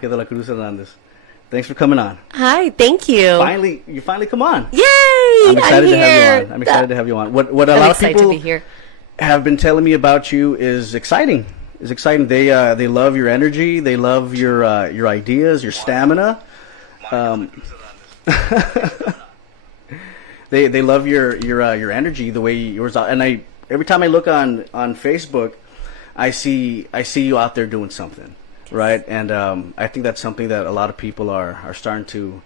Monica de la Cruz-Hernandez. Thanks for coming on. Hi, thank you. You finally come on. Yay! I'm excited to have here. you on. I'm excited to have you on. What a I'm lot of excited people to be here. have been telling me about you is exciting. Is exciting. They love your energy. They love your ideas, your stamina. They love your energy, the way yours. And every time I look on Facebook, I see you out there doing something, right? And I think that's something that a lot of people are starting to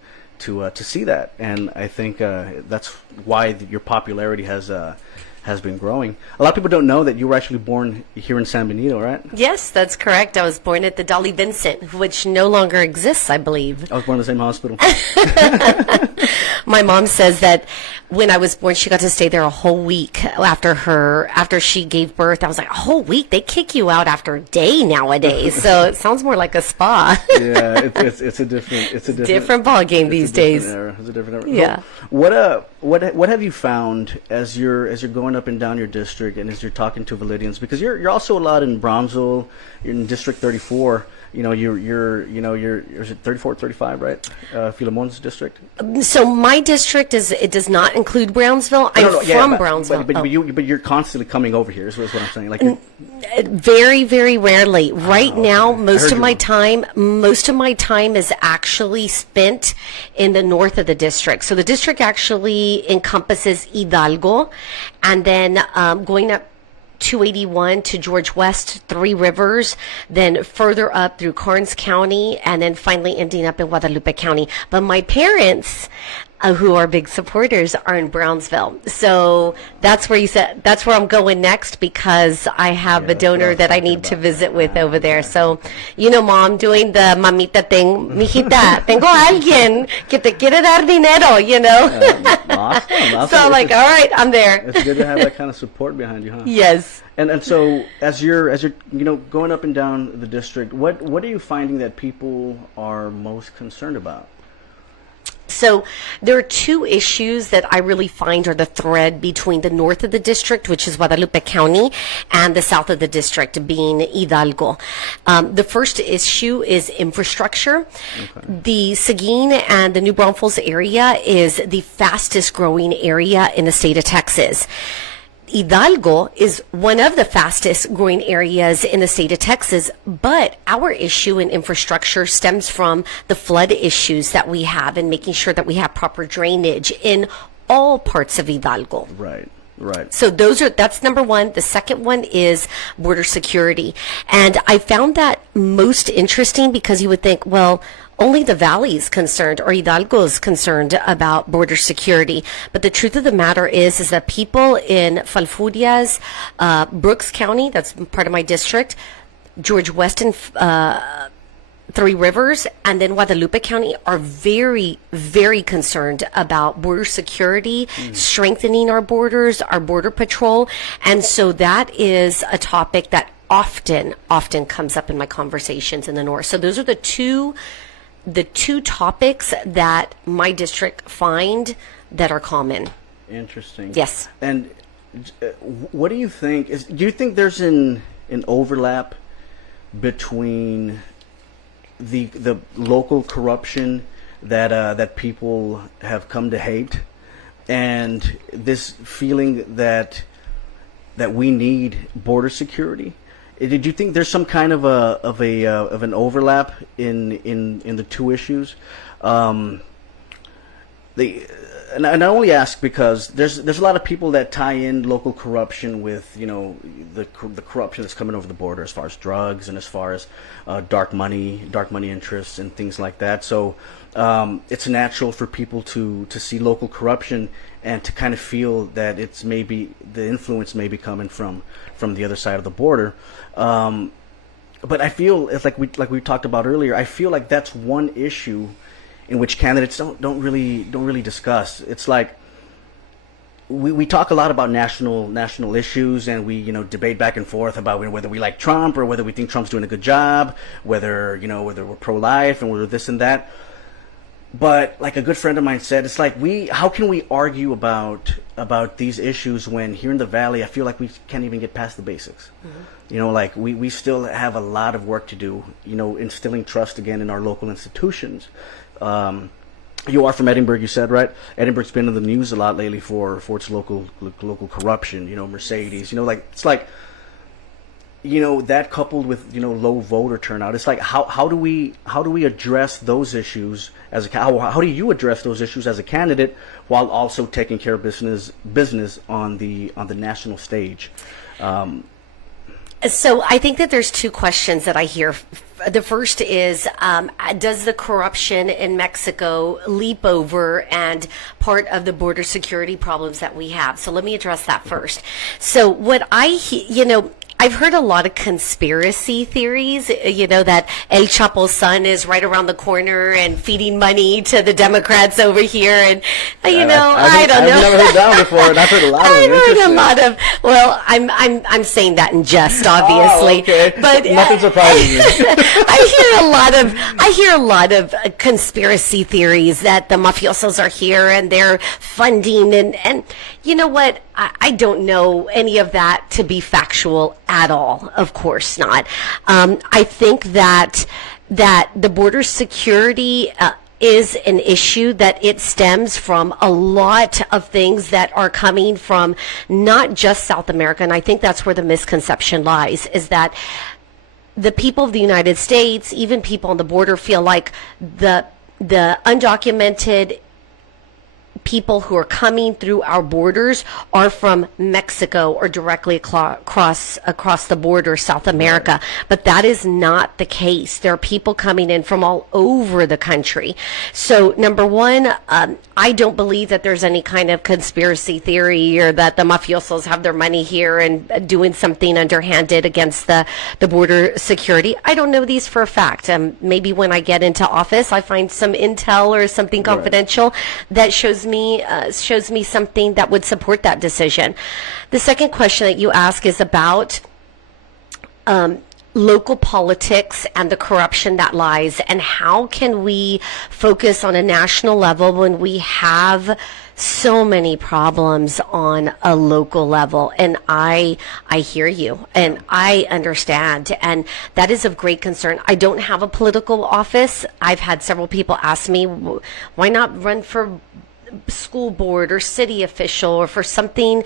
see that, and I think that's why your popularity has been growing. A lot of people don't know that you were actually born here in San Benito, right? Yes, that's correct. I was born at the Dolly Vincent, which no longer exists, I believe. I was born in the same hospital. My mom says that when I was born, she got to stay there a whole week after she gave birth. I was like, a whole week? They kick you out after a day nowadays. So it sounds more like a spa. Yeah, it's a different ball game these days. It's a different era. Yeah. What have you found as you're going up and down your district, and as you're talking to Validians, because you're also a lot in Brownsville, you're in District 34. You're is it 34, 35, right? Philemon's district. So my district does not include Brownsville. I'm from Brownsville. But you're constantly coming over here. Is what I'm saying. Like very, very rarely. Right now, most of my time is actually spent in the north of the district. So the district actually encompasses Hidalgo, and then going up 281 to George West, Three Rivers, then further up through Karnes County, and then finally ending up in Guadalupe County. But my parents, who are big supporters, are in Brownsville. So that's where I'm going next, because I have a donor that I need to visit with over there. So, Mom, doing the mamita thing, mijita, tengo alguien que te quiere dar dinero, Awesome. So I'm like, all right, I'm there. It's good to have that kind of support behind you, huh? Yes. And so as you're going up and down the district, what are you finding that people are most concerned about? So there are two issues that I really find are the thread between the north of the district, which is Guadalupe County, and the south of the district, being Hidalgo. The first issue is infrastructure. Okay. The Seguin and the New Braunfels area is the fastest growing area in the state of Texas. Hidalgo is one of the fastest growing areas in the state of Texas, but our issue in infrastructure stems from the flood issues that we have, and making sure that we have proper drainage in all parts of Hidalgo. Right. So that's number one. The second one is border security. And I found that most interesting, because you would think, well, only the valley is concerned, or Hidalgo is concerned about border security. But the truth of the matter is that people in Falfurrias, Brooks County, that's part of my district, George West and Three Rivers, and then Guadalupe County are very, very concerned about border security, strengthening our borders, our border patrol. And so that is a topic that often comes up in my conversations in the north. So those are the two topics that my district find that are common. Interesting. Yes. And what do you think? Do you think there's an overlap between the local corruption that people have come to hate, and this feeling that we need border security? Did you think there's some kind of an overlap in the two issues? And I only ask because there's a lot of people that tie in local corruption with the corruption that's coming over the border, as far as drugs and as far as dark money interests and things like that. So it's natural for people to see local corruption and to kind of feel that it's maybe the influence may be coming from the other side of the border. But I feel it's like we talked about earlier. I feel like that's one issue in which candidates don't really discuss. It's like we talk a lot about national issues, and we debate back and forth about whether we like Trump or whether we think Trump's doing a good job, whether we're pro-life and whether this and that. But like a good friend of mine said, it's like how can we argue about these issues when here in the Valley, I feel like we can't even get past the basics. You know, like we still have a lot of work to do, you know, instilling trust again in our local institutions. You are from Edinburgh, you said, right? Edinburgh's been in the news a lot lately for its local corruption, you know, Mercedes, you know, like it's like, you know, that coupled with, you know, low voter turnout, it's like how do we address those issues as how do you address those issues as a candidate while also taking care of business on the national stage? So I think that there's two questions that I hear. The first is, does the corruption in Mexico leap over and part of the border security problems that we have? So let me address that first. So what I've heard a lot of conspiracy theories, you know, that El Chapo's son is right around the corner and feeding money to the Democrats over here. And, I don't know. I've never heard that one before, and I've heard a lot of them. I've heard a lot of, well, I'm saying that in jest, obviously. Oh, okay. But nothing surprises me. I hear a lot of conspiracy theories that the mafiosos are here and they're funding and you know what? I don't know any of that to be factual at all. Of course not. I think that the border security is an issue, that it stems from a lot of things that are coming from not just South America, and I think that's where the misconception lies, is that the people of the United States, even people on the border, feel like the undocumented people who are coming through our borders are from Mexico or directly across the border, South America. But that is not the case. There are people coming in from all over the country. So number one, I don't believe that there's any kind of conspiracy theory or that the mafiosos have their money here and doing something underhanded against the border security. I don't know these for a fact. Maybe when I get into office, I find some intel or something confidential that shows me something that would support that decision. The second question that you ask is about local politics and the corruption that lies, and how can we focus on a national level when we have so many problems on a local level. And I hear you and I understand, and that is of great concern. I don't have a political office. I've had several people ask me, why not run for school board or city official or for something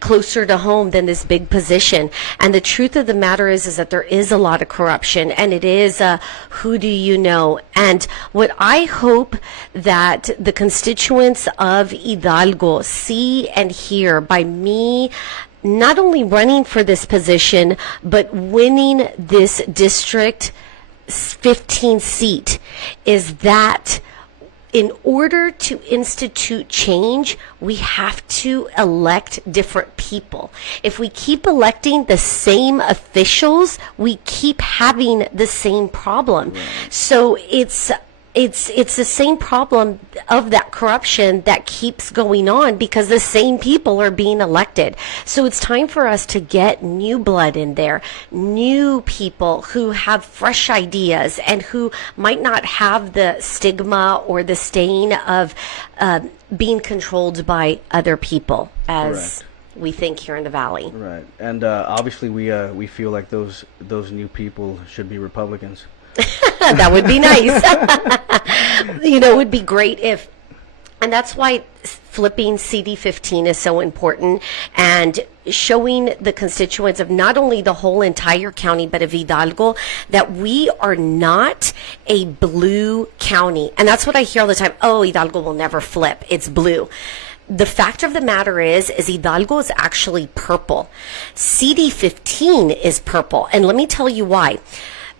closer to home than this big position? And the truth of the matter is that there is a lot of corruption, and it is who do you know? And what I hope that the constituents of Hidalgo see and hear by me not only running for this position, but winning this district 15 seat is that in order to institute change, we have to elect different people. If we keep electing the same officials, we keep having the same problem. So it's the same problem of that corruption that keeps going on because the same people are being elected. So it's time for us to get new blood in there, new people who have fresh ideas and who might not have the stigma or the stain of being controlled by other people, as we think here in the Valley. Right. And obviously we feel like those new people should be Republicans. That would be nice. You know, it would be great if, and that's why flipping CD15 is so important, and showing the constituents of not only the whole entire county, but of Hidalgo, that we are not a blue county. And that's what I hear all the time. Oh, Hidalgo will never flip. It's blue. The fact of the matter is Hidalgo is actually purple. CD15 is purple. And let me tell you why.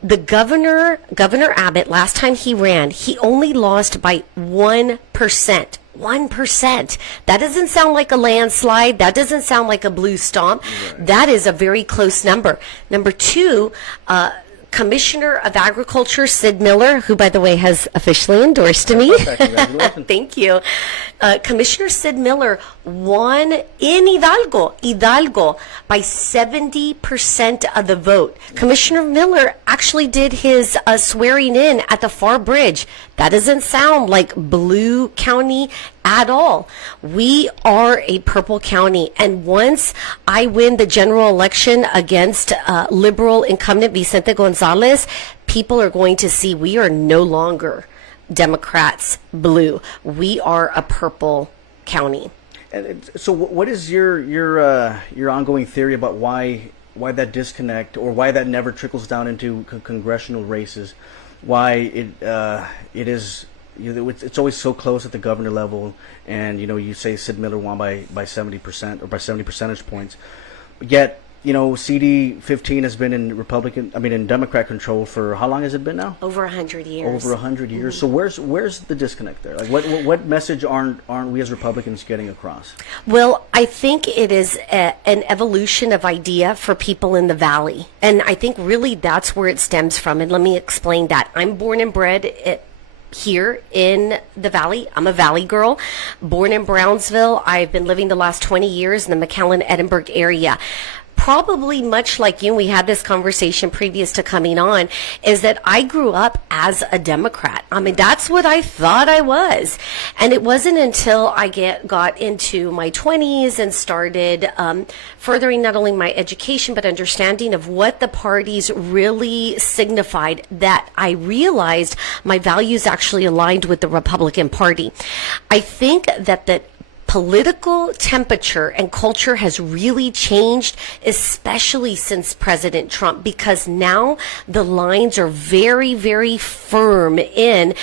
The Governor Abbott, last time he ran, he only lost by 1%. 1%. That doesn't sound like a landslide. That doesn't sound like a blue stomp. Right. That is a very close number. Number two, Commissioner of Agriculture Sid Miller, who, by the way, has officially endorsed me. Congratulations. Thank you. Commissioner Sid Miller won in Hidalgo, by 70% of the vote. Commissioner Miller actually did his swearing in at the Far Bridge. That doesn't sound like blue county at all. We are a purple county, and once I win the general election against liberal incumbent Vicente Gonzalez, people are going to see we are no longer Democrats blue. We are a purple county. And so, what is your ongoing theory about why that disconnect, or why that never trickles down into congressional races? Why it is, it's always so close at the governor level, and you say Sid Miller won by 70% or by 70 percentage points, yet CD 15 has been in Democrat control for how long has it been now? Over 100 years. Over 100 years. So where's the disconnect there? Like what message aren't we as Republicans getting across? Well, I think it is an evolution of idea for people in the Valley, and I think really that's where it stems from. And let me explain that. I'm born and bred here in the Valley. I'm a Valley girl, born in Brownsville. I've been living the last 20 years in the McAllen-Edinburgh area. Probably much like you, and we had this conversation previous to coming on, is that I grew up as a Democrat. I mean, that's what I thought I was. And it wasn't until I got into my 20s and started furthering not only my education, but understanding of what the parties really signified, that I realized my values actually aligned with the Republican Party. I think that the political temperature and culture has really changed, especially since President Trump, because now the lines are very, very firm in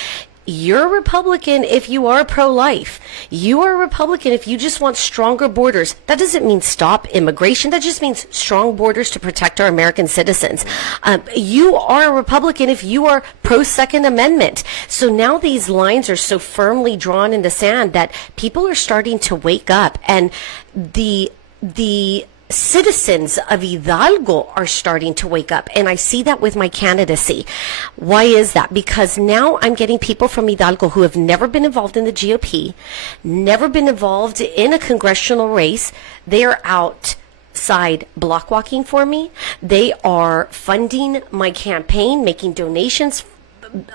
you're a Republican if you are pro-life. You are a Republican if you just want stronger borders. That doesn't mean stop immigration. That just means strong borders to protect our American citizens. You are a Republican if you are pro-Second Amendment. So now these lines are so firmly drawn in the sand that people are starting to wake up, and the citizens of Hidalgo are starting to wake up, and I see that with my candidacy. Why is that? Because now I'm getting people from Hidalgo who have never been involved in the GOP, never been involved in a congressional race. They are outside block walking for me. They are funding my campaign, making donations,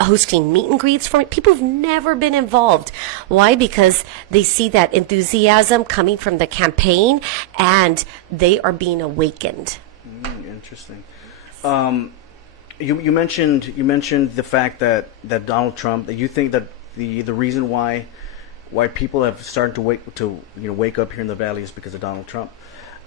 hosting meet and greets for me. People who've never been involved. Why? Because they see that enthusiasm coming from the campaign, and they are being awakened. Interesting. You mentioned the fact that Donald Trump, that you think that the reason why people have started to wake up here in the Valley is because of Donald Trump.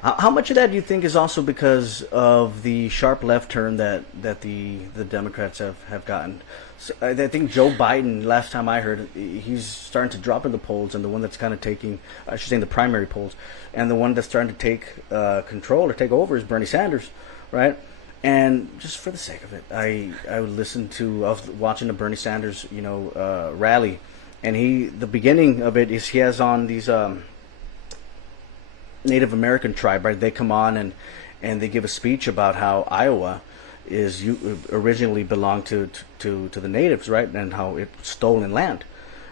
How much of that do you think is also because of the sharp left turn that the Democrats have gotten? So I think Joe Biden, last time I heard, he's starting to drop in the polls, and the one that's kind of taking, I should say in the primary polls, and the one that's starting to take control or take over is Bernie Sanders, right? And just for the sake of it, I was watching the Bernie Sanders rally, and the beginning of it is he has on these Native American tribe, right? They come on and they give a speech about how Iowa originally belonged to the natives, right? And how it's stolen land,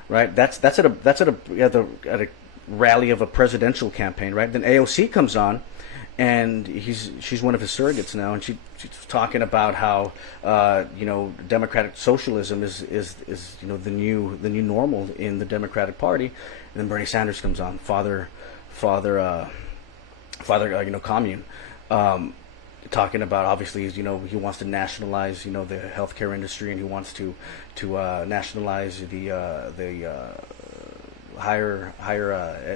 right? That's at a rally of a presidential campaign, right? Then AOC comes on, and she's one of his surrogates now, and she's talking about how democratic socialism is the new normal in the Democratic Party. And then Bernie Sanders comes on, father commune, talking about, obviously, he wants to nationalize the healthcare industry, and he wants to nationalize the higher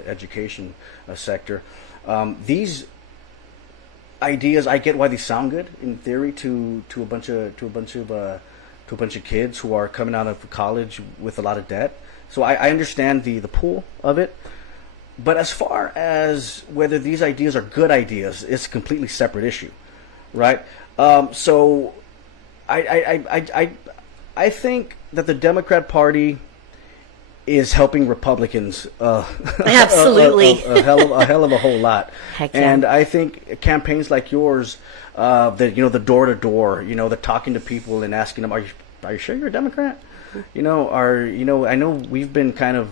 education sector. These ideas, I get why they sound good in theory to a bunch of kids who are coming out of college with a lot of debt. So I understand the pull of it. But as far as whether these ideas are good ideas, it's a completely separate issue, right? So I think that the Democrat Party is helping Republicans Absolutely. a hell of a whole lot. Heck yeah. And I think campaigns like yours, that the door to door, the talking to people and asking them, are you sure you're a Democrat? I know we've been kind of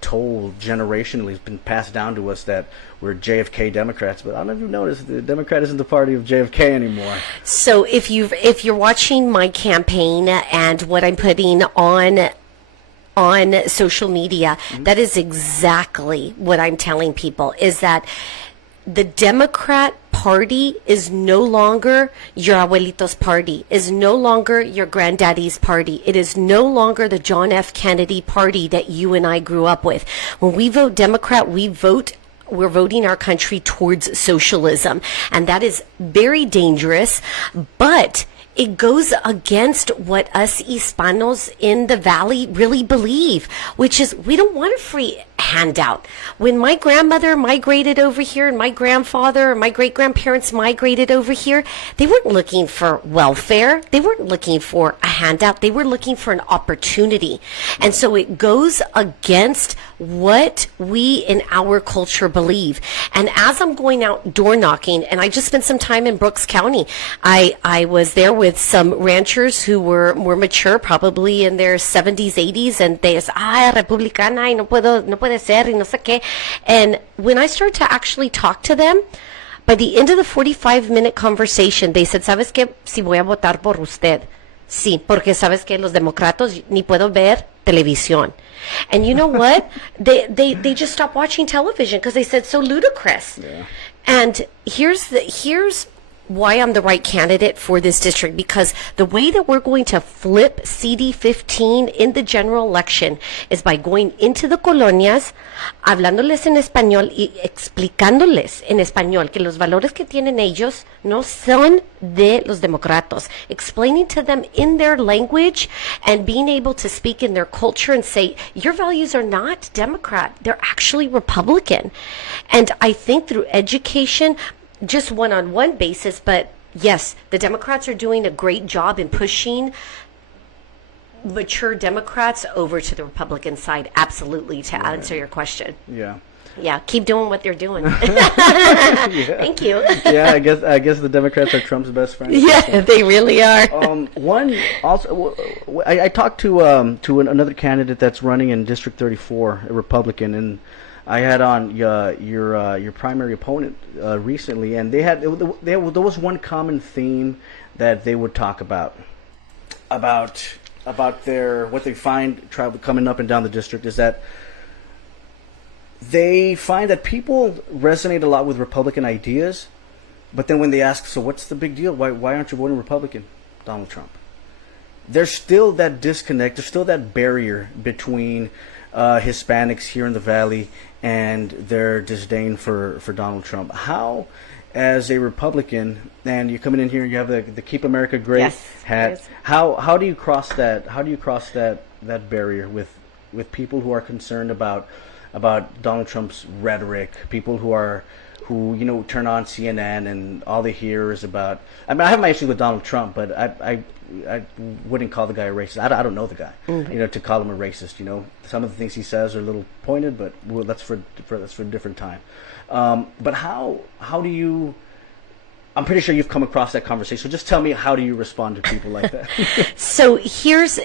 told generationally, it's been passed down to us that we're JFK Democrats, but I don't know if you've noticed the Democrat isn't the party of JFK anymore. So if you're watching my campaign and what I'm putting on social media, that is exactly what I'm telling people, is that the Democrat Party is no longer your abuelito's party, is no longer your granddaddy's party. It is no longer the John F. Kennedy party that you and I grew up with. When we vote Democrat, we're voting our country towards socialism. And that is very dangerous, but it goes against what us Hispanos in the Valley really believe, which is we don't want a free handout. When my grandmother migrated over here and my grandfather and my great-grandparents migrated over here, they weren't looking for welfare. They weren't looking for a handout. They were looking for an opportunity. And so it goes against what we in our culture believe. And as I'm going out door knocking, and I just spent some time in Brooks County, I was there with some ranchers who were more mature, probably in their 70s, 80s, and they said, republicana, y no puede ser, y no sé qué. And when I started to actually talk to them, by the end of the 45-minute conversation, they said, ¿sabes qué? Si voy a votar por usted. Sí, porque sabes que los demócratas ni puedo ver televisión. And you know what? they just stopped watching television because they said so ludicrous. Yeah. And here's why I'm the right candidate for this district, because the way that we're going to flip CD15 in the general election is by going into the colonias, hablándoles en español y explicándoles en español que los valores que tienen ellos no son de los demócratas, explaining to them in their language and being able to speak in their culture and say, your values are not Democrat, they're actually Republican. And I think through education, just one-on-one basis, but yes, the Democrats are doing a great job in pushing mature Democrats over to the Republican side, absolutely, to answer your question. Yeah. Yeah, keep doing what they're doing. Thank you. Yeah, I guess the Democrats are Trump's best friend. Yeah, they really are. I talked to another candidate that's running in District 34, a Republican, and I had on your primary opponent recently, and there was one common theme that they would talk about their what they find coming up and down the district is that they find that people resonate a lot with Republican ideas, but then when they ask, so what's the big deal? Why aren't you voting Republican? Donald Trump. There's still that disconnect. There's still that barrier between Hispanics here in the Valley and their disdain for Donald Trump. How, as a Republican, and you're coming in here, you have the Keep America Great hat. Yes. How do you cross that? How do you cross that barrier with people who are concerned about Donald Trump's rhetoric? People who turn on CNN and all they hear is about. I mean, I have my issues with Donald Trump, but I wouldn't call the guy a racist. I don't know the guy. Mm-hmm. To call him a racist. Some of the things he says are a little pointed, but that's for a different time. But how do you? I'm pretty sure you've come across that conversation. So just tell me, how do you respond to people like that? So here's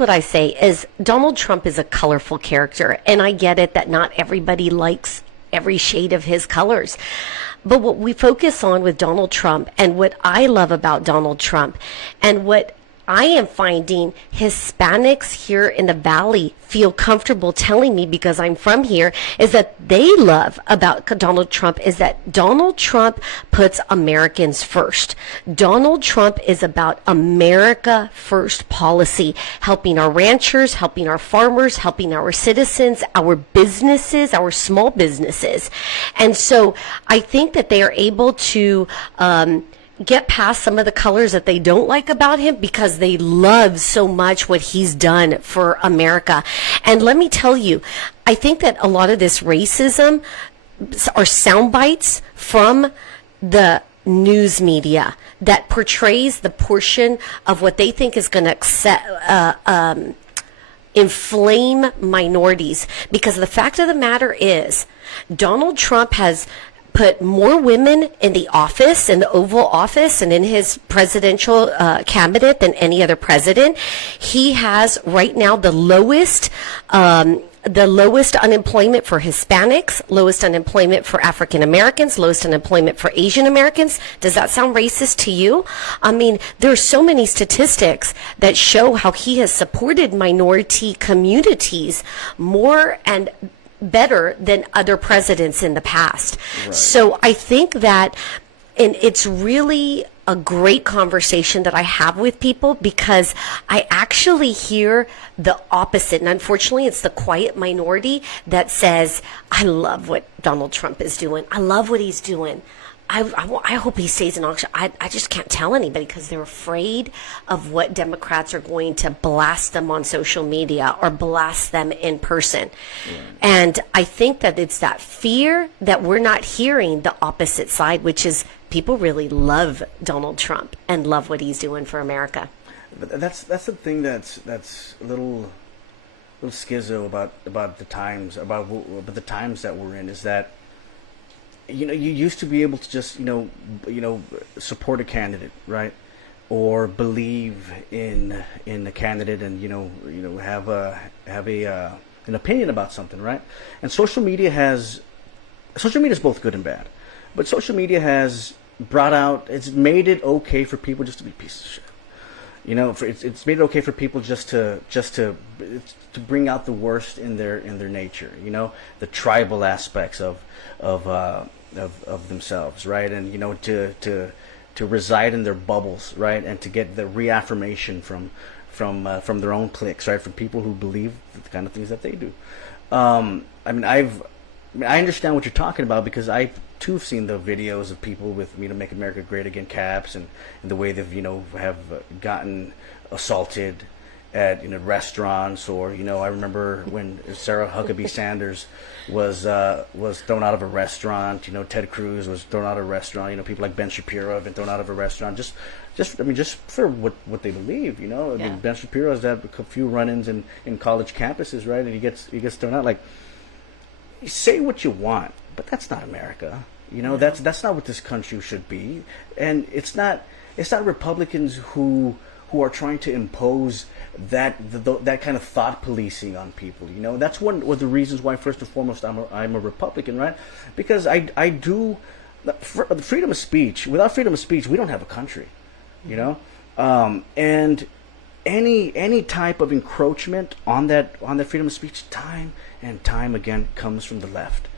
what I say is Donald Trump is a colorful character, and I get it that not everybody likes every shade of his colors. But what we focus on with Donald Trump, and what I love about Donald Trump, and what I am finding Hispanics here in the Valley feel comfortable telling me, because I'm from here, is that they love about Donald Trump is that Donald Trump puts Americans first. Donald Trump is about America first policy, helping our ranchers, helping our farmers, helping our citizens, our businesses, our small businesses. And so I think that they are able to get past some of the colors that they don't like about him because they love so much what he's done for America. And let me tell you, I think that a lot of this racism are sound bites from the news media that portrays the portion of what they think is going to inflame minorities, because the fact of the matter is Donald Trump has put more women in the office, in the Oval Office, and in his presidential cabinet than any other president. He has right now the lowest unemployment for Hispanics, lowest unemployment for African Americans, lowest unemployment for Asian Americans. Does that sound racist to you? I mean, there are so many statistics that show how he has supported minority communities more and better than other presidents in the past. Right. So I think that, and it's really a great conversation that I have with people, because I actually hear the opposite. And unfortunately, it's the quiet minority that says, I love what Donald Trump is doing. I love what he's doing. I hope he stays in office. I just can't tell anybody, because they're afraid of what Democrats are going to blast them on social media or blast them in person. Yeah. And I think that it's that fear that we're not hearing the opposite side, which is people really love Donald Trump and love what he's doing for America. But that's the thing that's a little schizo about the times that we're in, is that, you used to be able to just support a candidate, right, or believe in a candidate, and have an opinion about something, right? And social media is both good and bad, but social media has it's made it okay for people just to be pieces of shit. It's made it okay for people just to bring out the worst in their nature, the tribal aspects of themselves, right? And to reside in their bubbles, right? And to get the reaffirmation from their own cliques, right? From people who believe the kind of things that they do. I understand what you're talking about, because I too have seen the videos of people with Make America Great Again caps, and the way they've have gotten assaulted at restaurants, or I remember when Sarah Huckabee Sanders was thrown out of a restaurant. Ted Cruz was thrown out of a restaurant. People like Ben Shapiro have been thrown out of a restaurant just for what they believe. Yeah. Ben Shapiro has had a few run-ins in college campuses, right? And he gets thrown out. Like, you say what you want, but that's not America. No. That's not what this country should be. And it's not Republicans who are trying to impose that kind of thought policing on people. That's one of the reasons why, first and foremost, I'm a Republican, right? Because I do freedom of speech. Without freedom of speech, we don't have a country. And any type of encroachment on that freedom of speech, time and time again, comes from the left.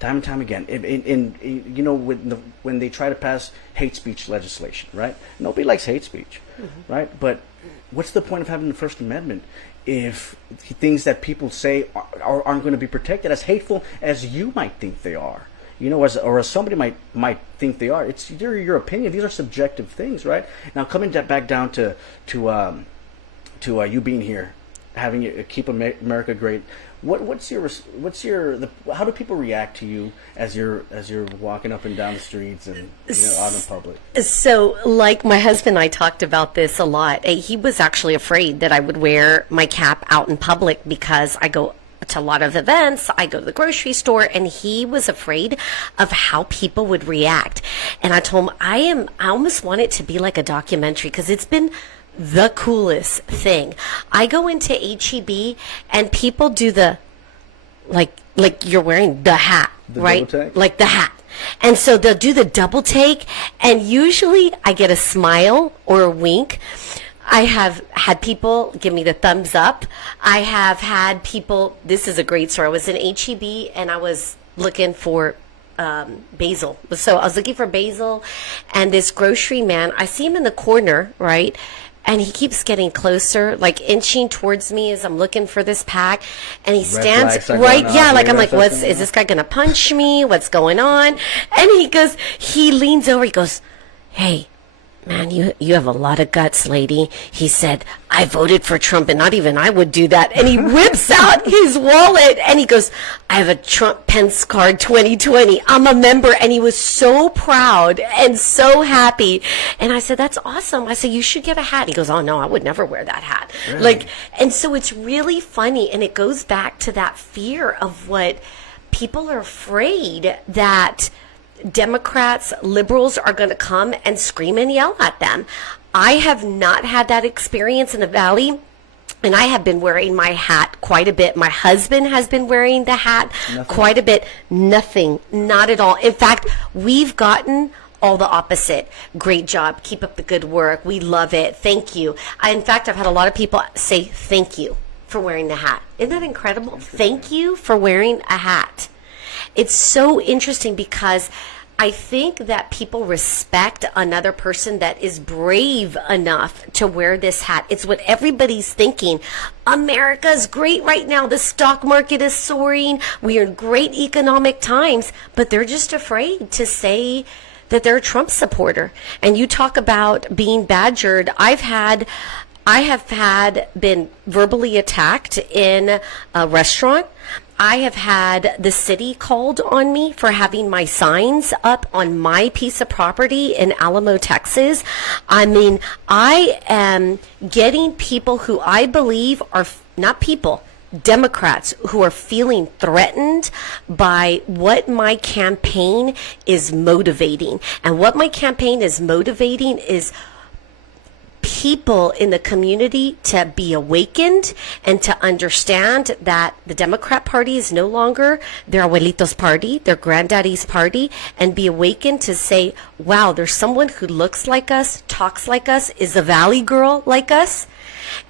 Time and time again, when they try to pass hate speech legislation, right? Nobody likes hate speech, right? But what's the point of having the First Amendment if things that people say aren't going to be protected, as hateful as you might think they are, as somebody might think they are? It's your opinion. These are subjective things, right? Now, coming back down to you being here, having it keep America great. How do people react to you as you're walking up and down the streets and out in public? So, like, my husband and I talked about this a lot. He was actually afraid that I would wear my cap out in public, because I go to a lot of events, I go to the grocery store, and he was afraid of how people would react. And I told him I almost want it to be like a documentary, because it's been the coolest thing. I go into HEB and people do the like you're wearing the hat, right? Like the hat. And so they'll do the double take, and usually I get a smile or a wink. I have had people give me the thumbs up. I have had people, this is a great story. I was in HEB and I was looking for basil. So I was looking for basil, and this grocery man, I see him in the corner, right? And he keeps getting closer, like inching towards me as I'm looking for this pack. And he stands right, like I'm like, is this guy gonna punch me? What's going on? And he leans over, he goes, hey, man, you have a lot of guts, lady. He said, I voted for Trump, and not even I would do that. And he whips out his wallet, and he goes, I have a Trump Pence card 2020. I'm a member. And he was so proud and so happy. And I said, that's awesome. I said, you should get a hat. He goes, oh, no, I would never wear that hat. Really? Like, and so it's really funny, and it goes back to that fear of what people are afraid that Democrats, liberals are going to come and scream and yell at them. I have not had that experience in the Valley, and I have been wearing my hat quite a bit. My husband has been wearing the hat quite a bit. Nothing, not at all. In fact, we've gotten all the opposite. Great job. Keep up the good work. We love it. Thank you. In fact, I've had a lot of people say thank you for wearing the hat. Isn't that incredible? Thank you for wearing a hat. It's so interesting because I think that people respect another person that is brave enough to wear this hat. It's what everybody's thinking. America's great right now. The stock market is soaring. We are in great economic times, but they're just afraid to say that they're a Trump supporter. And you talk about being badgered. I have been verbally attacked in a restaurant. I have had the city called on me for having my signs up on my piece of property in Alamo, Texas. I mean, I am getting people who I believe are not people, Democrats who are feeling threatened by what my campaign is motivating. And what my campaign is motivating is people in the community to be awakened and to understand that the Democrat Party is no longer their abuelito's party, their granddaddy's party, and be awakened to say, wow, there's someone who looks like us, talks like us, is a Valley girl like us,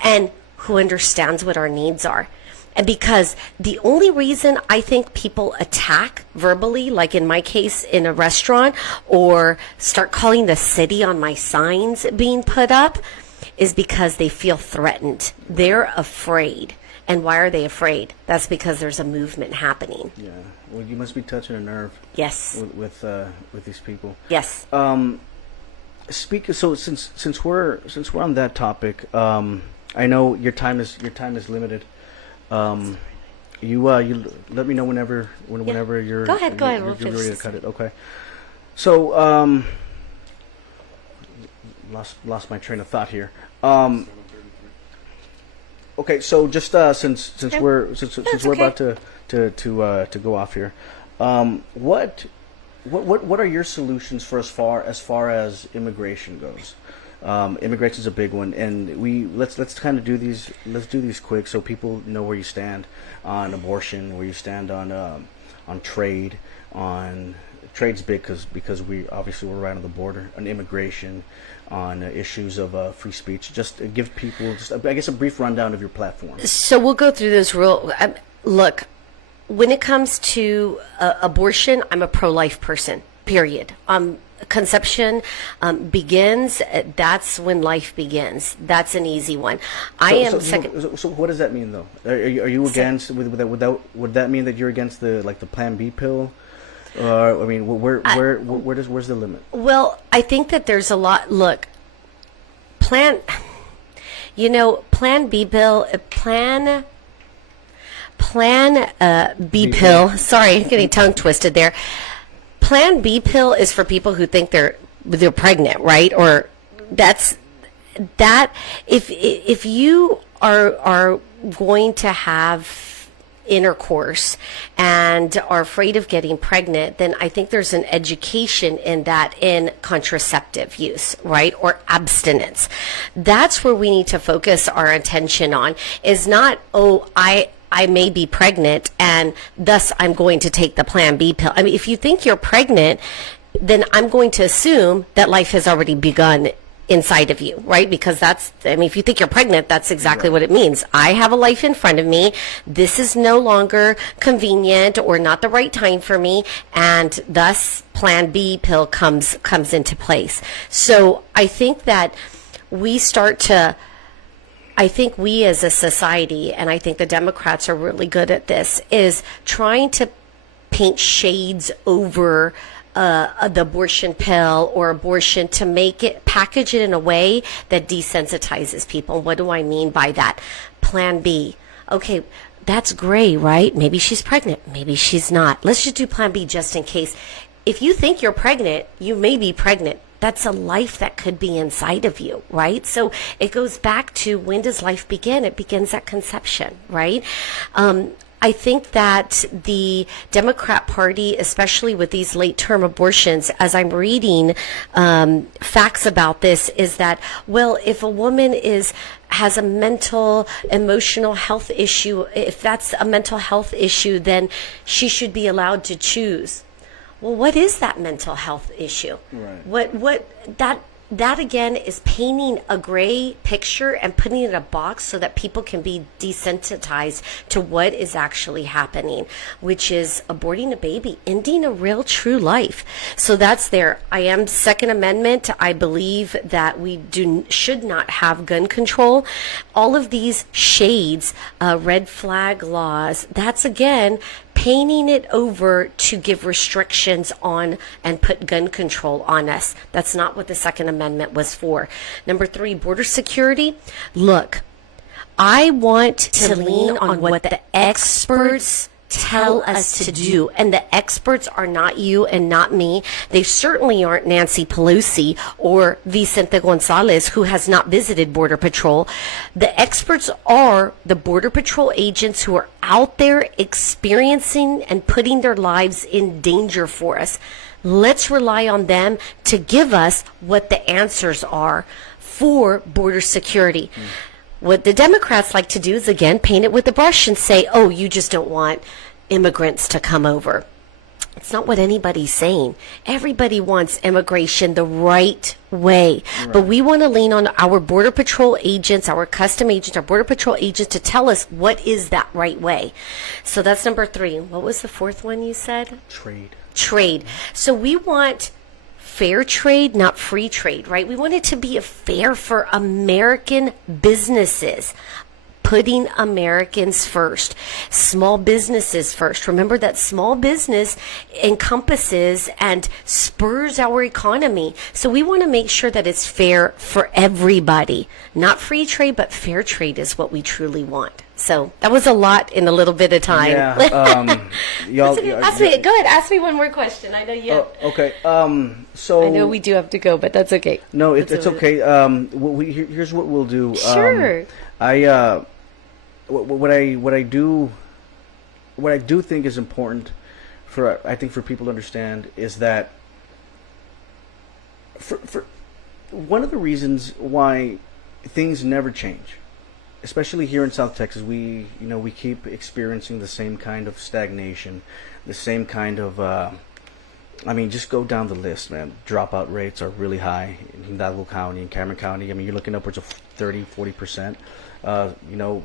and who understands what our needs are. And because the only reason I think people attack verbally, like in my case in a restaurant, or start calling the city on my signs being put up, is because they feel threatened. They're afraid. And why are they afraid? That's because there's a movement happening. Yeah. Well, you must be touching a nerve. Yes. With these people. Yes. So since we're on that topic, I know your time is limited. You let me know whenever you're Go ahead. you're We'll ready to finish cut it. Okay. So lost my train of thought here. Okay, so just since we're about to go off here, what are your solutions for as far as immigration goes? Immigration is a big one, and let's kind of do these quick so people know where you stand on abortion, where you stand on trade. Trade's big because we're right on the border, on immigration, on issues of free speech. Just give people I guess a brief rundown of your platform. So we'll go through this look, when it comes to abortion, I'm a pro-life person, period. Conception begins, that's when life begins. That's an easy one. So what does that mean, though? Are you against, would that mean that you're against the Plan B pill? I mean, where's the limit? Well, I think that there's a lot. Look, Plan B bill, Plan B pill. Sorry, I'm getting tongue twisted there. Plan B pill is for people who think they're pregnant, right? Or that's that. If you are going to have intercourse and are afraid of getting pregnant, then I think there's an education in that in contraceptive use, right? Or abstinence. That's where we need to focus our attention on, is not, I may be pregnant and thus I'm going to take the Plan B pill. I mean, if you think you're pregnant, then I'm going to assume that life has already begun inside of you, right? Because if you think you're pregnant, that's exactly what it means. I have a life in front of me. This is no longer convenient or not the right time for me, and thus Plan B pill comes into place. So I think that we as a society, and I think the Democrats are really good at this, is trying to paint shades over the abortion pill or abortion to package it in a way that desensitizes people. What do I mean by that? Plan B. Okay, that's gray, right? Maybe she's pregnant. Maybe she's not. Let's just do plan B just in case. If you think you're pregnant, you may be pregnant. That's a life that could be inside of you, right? So it goes back to, when does life begin? It begins at conception, right? I think that the Democrat Party, especially with these late-term abortions, as I'm reading facts about this, is that, well, if a woman has a mental, emotional health issue, if that's a mental health issue, then she should be allowed to choose. Well, what is that mental health issue? Right. That again is painting a gray picture and putting it in a box so that people can be desensitized to what is actually happening, which is aborting a baby, ending a real true life. So that's there. I am Second Amendment. I believe that we should not have gun control. All of these shades, red flag laws, that's again painting it over to give restrictions on and put gun control on us. That's not what the Second Amendment was for. Number 3, border security. Look, I want to lean on what the experts tell us to do. And the experts are not you and not me. They certainly aren't Nancy Pelosi or Vicente Gonzalez, who has not visited Border Patrol. The experts are the Border Patrol agents who are out there experiencing and putting their lives in danger for us. Let's rely on them to give us what the answers are for border security. What the Democrats like to do is, again, paint it with a brush and say, oh, you just don't want immigrants to come over. It's not what anybody's saying. Everybody wants immigration the right way. Right. But we want to lean on our Border Patrol agents, our custom agents, our Border Patrol agents to tell us what is that right way. So that's number 3. What was the 4th one you said? Trade. So we want fair trade, not free trade, right? We want it to be fair for American businesses. Putting Americans first, small businesses first. Remember that small business encompasses and spurs our economy. So we want to make sure that it's fair for everybody. Not free trade, but fair trade is what we truly want. So that was a lot in a little bit of time. Yeah. Go ahead. Ask me one more question. I know you have. Okay. So I know we do have to go, but that's okay. No, it's okay. Here's what we'll do. Sure. What I do think is important for people to understand is that for one of the reasons why things never change, especially here in South Texas, we keep experiencing the same kind of stagnation, the same kind of just go down the list, man. Dropout rates are really high in Hidalgo County and Cameron County. I mean, you're looking upwards of 30-40%.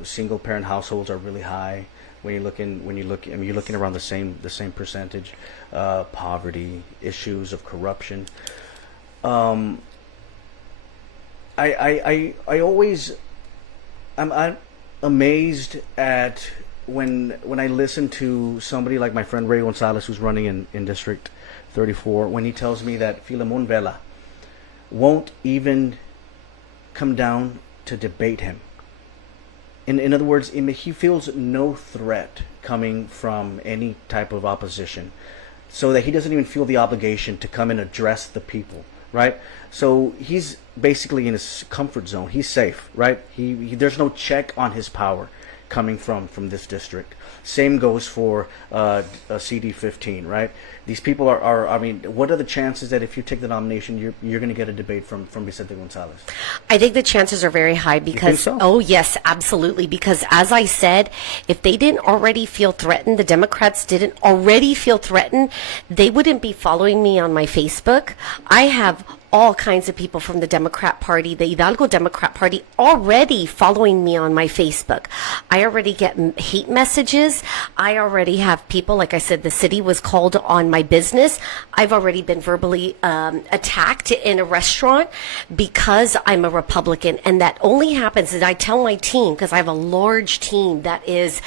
Single parent households are really high. You're looking around the same percentage. Poverty, issues of corruption. I'm amazed at when I listen to somebody like my friend Ray Gonzalez, who's running in District 34, when he tells me that Filemon Vela won't even come down to debate him. In other words, he feels no threat coming from any type of opposition, so that he doesn't even feel the obligation to come and address the people, right? So he's basically in his comfort zone. He's safe, right? There's no check on his power coming from this district. Same goes for CD15, right? These people are what are the chances that if you take the nomination, you're going to get a debate from Vicente Gonzalez? I think the chances are very high because, so? Oh yes, absolutely. Because as I said, if they didn't already feel threatened, the Democrats didn't already feel threatened, they wouldn't be following me on my Facebook. I have all kinds of people from the Democrat Party, the Hidalgo Democrat Party, already following me on my Facebook. I already get hate messages. I already have people, like I said, the city was called on my business. I've already been verbally attacked in a restaurant because I'm a Republican. And that only happens, and I tell my team, because I have a large team that is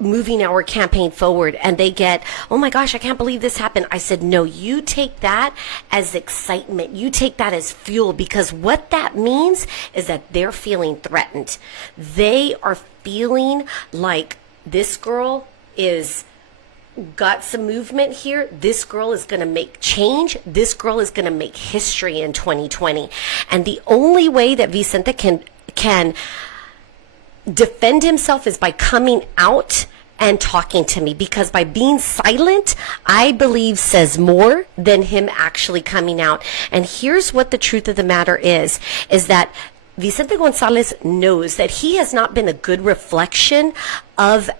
moving our campaign forward, and they get, oh my gosh, I can't believe this happened. I said, no, you take that as excitement. You take that as fuel, because what that means is that they're feeling threatened. They are feeling like this girl is got some movement here. This girl is going to make change. This girl is going to make history in 2020. And the only way that Vicente can defend himself is by coming out and talking to me, because by being silent, I believe says more than him actually coming out. And here's what the truth of the matter is that Vicente Gonzalez knows that he has not been a good reflection of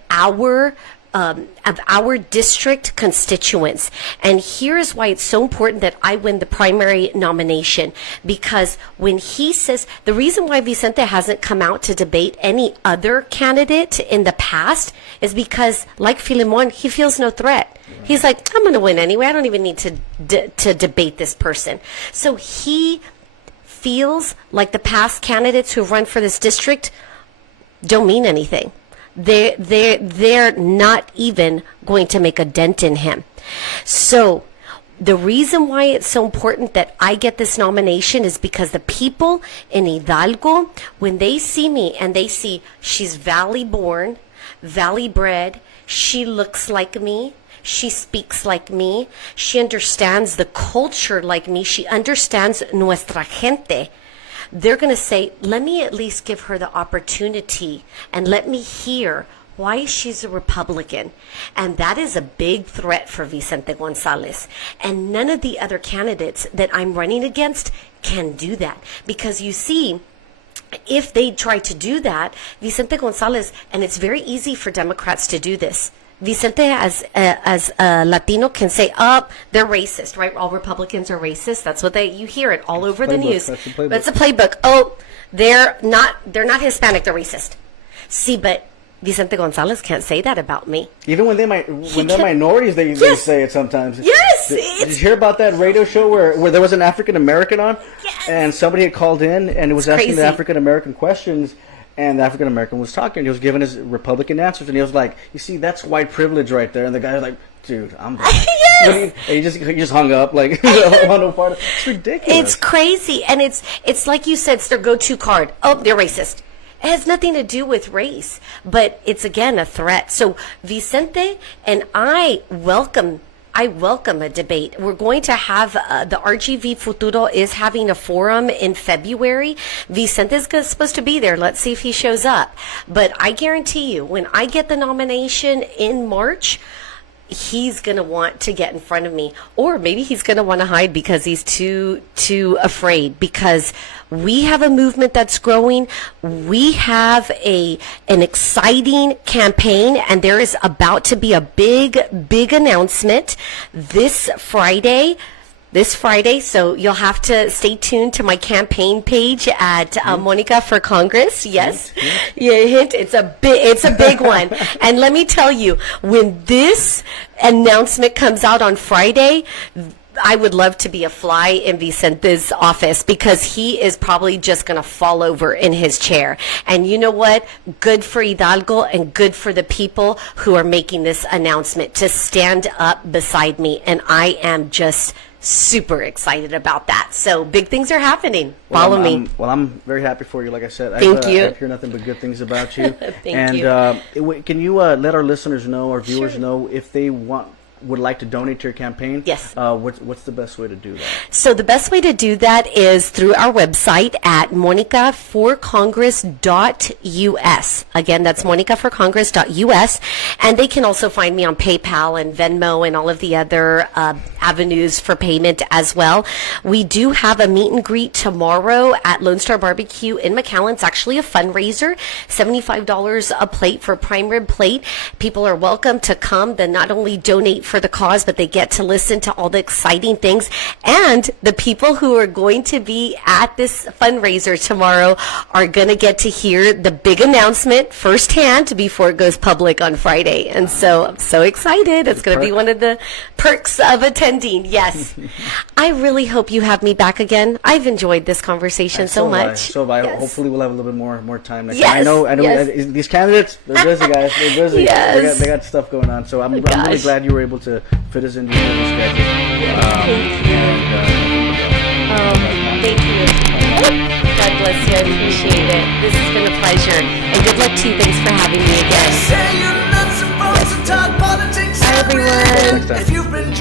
our district constituents. And here's why it's so important that I win the primary nomination. Because when he says, the reason why Vicente hasn't come out to debate any other candidate in the past is because, like Filemon, he feels no threat. He's like, I'm going to win anyway. I don't even need to debate this person. So he feels like the past candidates who run for this district don't mean anything. They're not even going to make a dent in him. So the reason why it's so important that I get this nomination is because the people in Hidalgo, when they see me and they see she's Valley born, Valley bred, she looks like me, she speaks like me, she understands the culture like me, she understands nuestra gente, they're going to say, let me at least give her the opportunity and let me hear why she's a Republican. And that is a big threat for Vicente Gonzalez. And none of the other candidates that I'm running against can do that. Because you see, if they try to do that, Vicente Gonzalez, and it's very easy for Democrats to do this, Vicente as a Latino can say, they're racist, right? All Republicans are racist. That's what you hear it all over the news. That's a playbook. Oh, they're not Hispanic, they're racist. See, but Vicente Gonzalez can't say that about me. Even when they're minorities, they say it sometimes. Yes. Did you hear about that radio show where there was an African American on? Yes. And somebody had called in and it was asking the African American questions. And the African American was talking. He was giving his Republican answers, and he was like, "You see, that's white privilege right there." And the guy was like, "Dude, I'm done." Yes. And he just hung up like no part. It's ridiculous. It's crazy, and it's like you said, it's their go-to card. Oh, they're racist. It has nothing to do with race, but it's again a threat. So Vicente and I welcome a debate. We're going to have the RGV Futuro is having a forum in February. Vicente is supposed to be there. Let's see if he shows up. But I guarantee you, when I get the nomination in March, he's going to want to get in front of me, or maybe he's going to want to hide because he's too afraid, because we have a movement that's growing. We have an exciting campaign, and there is about to be a big announcement this Friday. So you'll have to stay tuned to my campaign page at Monica for Congress. Yes. Yeah, hint. It's a big one. And let me tell you, when this announcement comes out on Friday, I would love to be a fly in Vicente's office, because he is probably just going to fall over in his chair. And you know what? Good for Hidalgo and good for the people who are making this announcement to stand up beside me. And I am just super excited about that. So big things are happening. Follow me. I'm very happy for you. Like I said, Thank you. I hear nothing but good things about you. Thank you. Can you let our listeners know, our viewers know, if they would like to donate to your campaign? Yes. What's the best way to do that? So the best way to do that is through our website at monicaforcongress.us. Again, that's monicaforcongress.us. And they can also find me on PayPal and Venmo and all of the other avenues for payment as well. We do have a meet and greet tomorrow at Lone Star Barbecue in McAllen. It's actually a fundraiser, $75 a plate for prime rib plate. People are welcome to come, then not only donate for the cause, but they get to listen to all the exciting things. And the people who are going to be at this fundraiser tomorrow are going to get to hear the big announcement firsthand before it goes public on Friday. And so I'm so excited. It's going to be one of the perks of attending. Yes. I really hope you have me back again. I've enjoyed this conversation so much. So have I. Yes. Hopefully we'll have a little bit more time next Yes. time. I know Yes. these candidates, they're busy, guys. They're busy. Yes. They got stuff going on. So I'm really Gosh. glad you were able to fit us into your busy schedule. Thank you. God bless you. I appreciate it. This has been a pleasure. And good luck to you. Thanks for having me again. Say you're not supposed to talk politics. Bye, everyone. Next time. If you've been